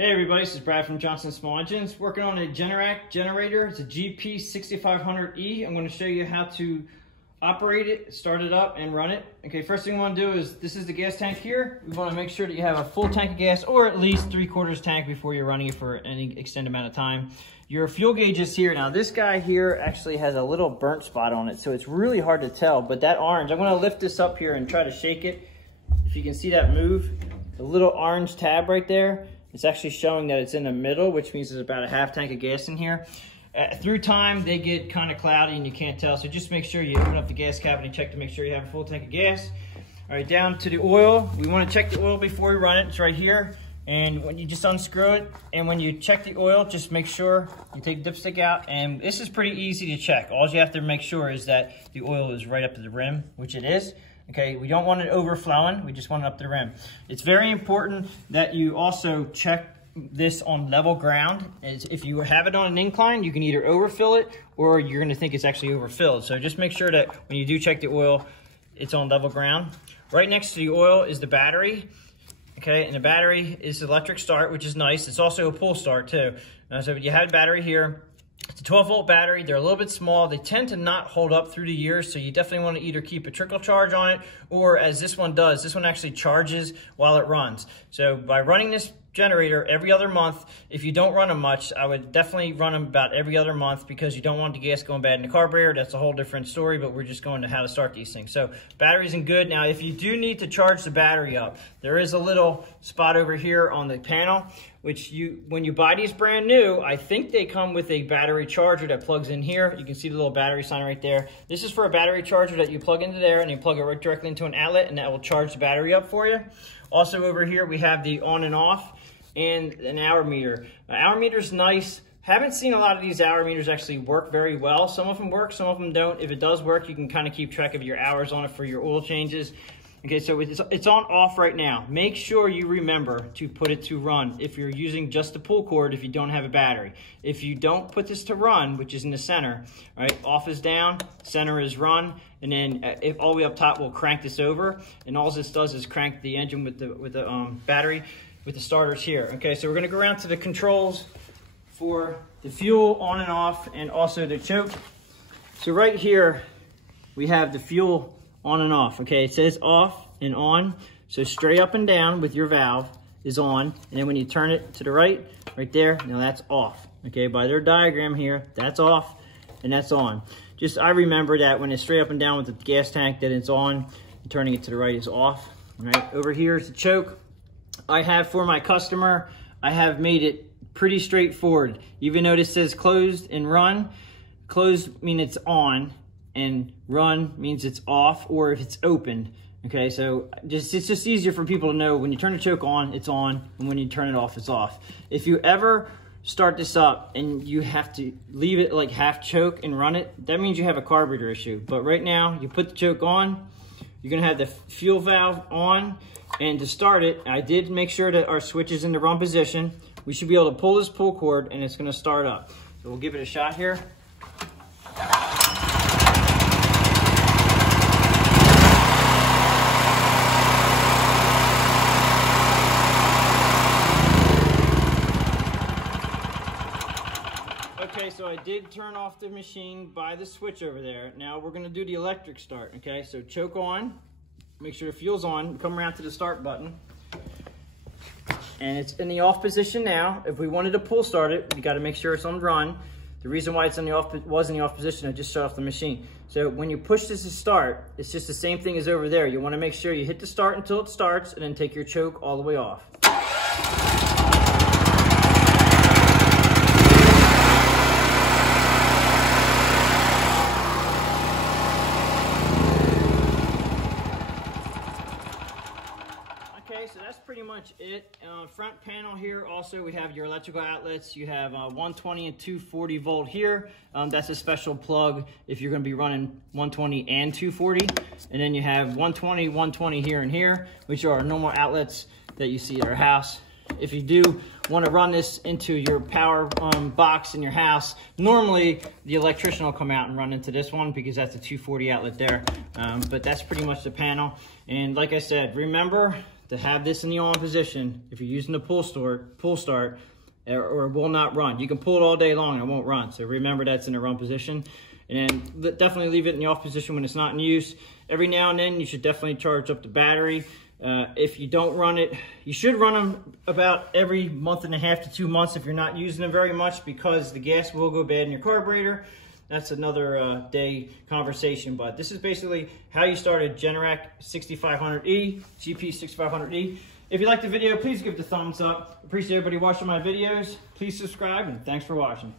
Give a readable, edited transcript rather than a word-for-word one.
Hey everybody, this is Brad from Johnson Small Engines, working on a Generac generator. It's a GP6500E. I'm going to show you how to operate it, start it up, and run it. Okay, first thing we want to do is, this is the gas tank here. We want to make sure that you have a full tank of gas, or at least 3/4 tank before you're running it for any extended amount of time. Your fuel gauge is here. Now this guy here actually has a little burnt spot on it, so it's really hard to tell, but that orange, I'm going to lift this up here and try to shake it. If you can see that move, the little orange tab right there, it's actually showing that it's in the middle, which means there's about a half tank of gas in here. Through time, they get kind of cloudy and you can't tell. So just make sure you open up the gas cap and check to make sure you have a full tank of gas. All right, down to the oil. We want to check the oil before we run it. It's right here. And when you just unscrew it, and when you check the oil, just make sure you take the dipstick out. And this is pretty easy to check. All you have to make sure is that the oil is right up to the rim, which it is. Okay, we don't want it overflowing, we just want it up to the rim. It's very important that you also check this on level ground. If you have it on an incline, you can either overfill it or you're gonna think it's actually overfilled. So just make sure that when you do check the oil, it's on level ground. Right next to the oil is the battery. Okay, and the battery is electric start, which is nice. It's also a pull start too. So you have the battery here. It's a 12-volt battery. They're a little bit small. They tend to not hold up through the years, so you definitely want to either keep a trickle charge on it, or as this one does, this one actually charges while it runs. So by running this generator every other month, if you don't run them much, I would definitely run them about every other month, because you don't want the gas going bad in the carburetor. That's a whole different story, but we're just going to how to start these things. So batteries in good. Now, if you do need to charge the battery up, there is a little spot over here on the panel, which when you buy these brand new, I think they come with a battery charger that plugs in here. You can see the little battery sign right there. This is for a battery charger that you plug into there, and you plug it right directly into an outlet, and that will charge the battery up for you. Also over here, we have the on and off and an hour meter. An hour meter is nice. Haven't seen a lot of these hour meters actually work very well. Some of them work, some of them don't. If it does work, you can kind of keep track of your hours on it for your oil changes. Okay, so it's on off right now. Make sure you remember to put it to run if you're using just the pull cord, if you don't have a battery. If you don't put this to run, which is in the center, right, off is down, center is run, and then if all the way up top, we'll crank this over, and all this does is crank the engine with the battery, with the starters here. Okay, so we're gonna go around to the controls for the fuel on and off, and also the choke. So right here, we have the fuel on and off. Okay, it says off and on. So straight up and down with your valve is on. And then when you turn it to the right there, now that's off. Okay, by their diagram here, that's off and that's on. Just, I remember that when it's straight up and down with the gas tank, that it's on, and turning it to the right is off. All right, over here is the choke. I have, for my customer, I have made it pretty straightforward. Even though this says closed and run, closed means it's on, and run means it's off, or if it's open. Okay, so it's just easier for people to know when you turn the choke on, it's on, and when you turn it off, it's off. If you ever start this up and you have to leave it like half choke and run it, that means you have a carburetor issue. But right now, you put the choke on, you're gonna have the fuel valve on, and to start it, I did make sure that our switch is in the run position. We should be able to pull this pull cord and it's gonna start up. So we'll give it a shot here. Okay, so I did turn off the machine by the switch over there. Now we're gonna do the electric start, okay? So choke on, make sure the fuel's on, come around to the start button. And it's in the off position now. If we wanted to pull start it, we gotta make sure it's on run. The reason why it's in the off position, I just shut off the machine. So when you push this to start, it's just the same thing as over there. You wanna make sure you hit the start until it starts, and then take your choke all the way off. Okay, so that's pretty much it. Front panel here, also we have your electrical outlets. You have 120 and 240 volt here. That's a special plug if you're gonna be running 120 and 240. And then you have 120, 120 here and here, which are normal outlets that you see at our house. If you do want to run this into your power box in your house, normally the electrician will come out and run into this one because that's a 240 outlet there. But that's pretty much the panel. And like I said, remember to have this in the on position if you're using the pull start, or it will not run. You can pull it all day long and it won't run. So remember that's in the run position. And definitely leave it in the off position when it's not in use. Every now and then you should definitely charge up the battery. If you don't run it, you should run them about every month and a half to 2 months if you're not using them very much, because the gas will go bad in your carburetor. That's another day conversation, but this is basically how you start a Generac 6500E, GP 6500E. If you liked the video, please give it a thumbs up. Appreciate everybody watching my videos. Please subscribe, and thanks for watching.